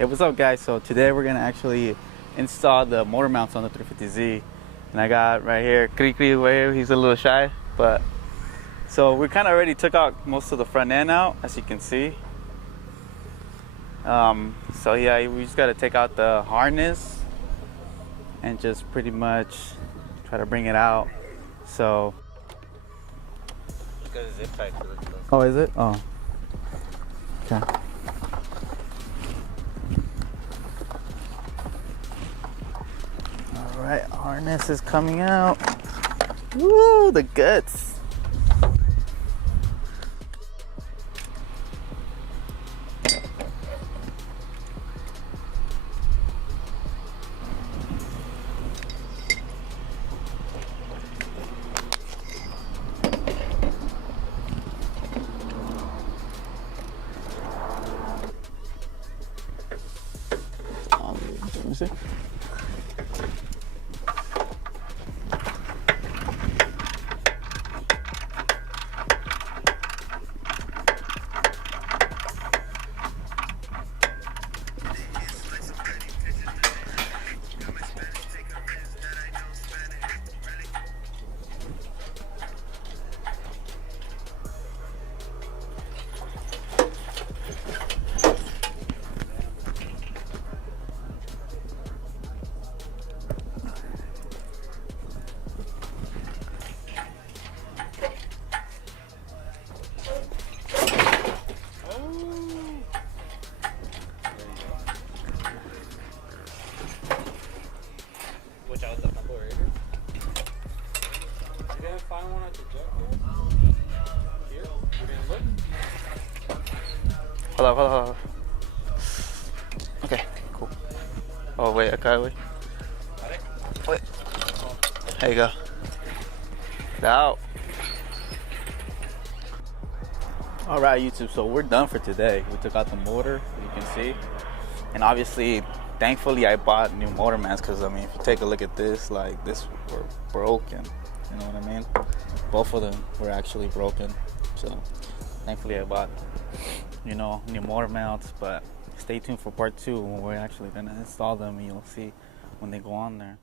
Hey, what's up guys? So today we're gonna actually install the motor mounts on the 350Z. And I got right here, Krikri Wave, he's a little shy, but so we kind of already took out most of the front end out, as you can see. So yeah, we just gotta take out the harness and just pretty much try to bring it out. So Because zip tie to it. oh, is it? Oh, okay. All right, harness is coming out. Woo, the guts. Let me see. Which out the Pumble Raiders? You didn't find one at the junkyard? Here? You didn't look? Hold on. Okay, cool. Oh wait, okay, wait. Wait. There you go. Get out. All right, YouTube. So we're done for today. We took out the motor, as you can see, and obviously, thankfully, I bought new motor mounts because I mean, if you take a look at this, like this were broken. You know what I mean? Both of them were actually broken. So thankfully, I bought new motor mounts. But stay tuned for part 2 when we're actually gonna install them, and you'll see when they go on there.